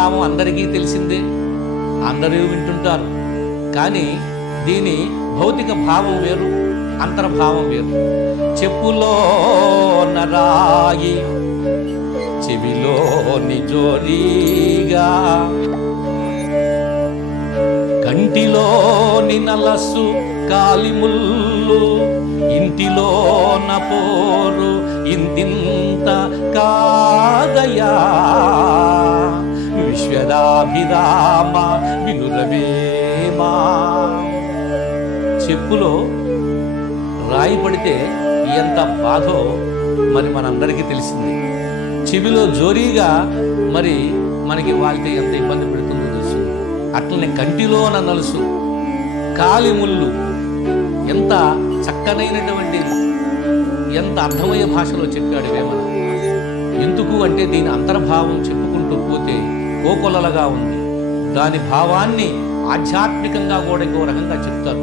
భావం అందరికీ తెలిసిందే, అందరూ వింటుంటారు. కానీ దీని భౌతిక భావం వేరు, అంతర్భావం వేరు. చెప్పులో నరాయి చెవిలో నిజోరీగా, కంటిలోని నలస్సు కాలిముల్లు, ఇంటిలో నపోరు ఇంతింత కాదయా. విశ్వదాభిరామ వినురవేమా. చెప్పులో రాయి పడితే ఎంత బాధో మరి మనందరికీ తెలిసింది. చెవిలో జోరీగా మరి మనకి వాళ్తే ఎంత ఇబ్బంది పెడుతుందో తెలుస్తుంది. అట్లనే కంటిలోన నలుసు కాలిముళ్ళు, ఎంత చక్కనైనటువంటి ఎంత అర్థమయ్యే భాషలో చెప్పాడు వేమన. ఎందుకు అంటే దీని అంతర్భావం చెప్పుకుంటూ పోతే కోకొల్లలుగా ఉంది. దాని భావాన్ని ఆధ్యాత్మికంగా కూడా ఇంకో రకంగా చెప్తారు.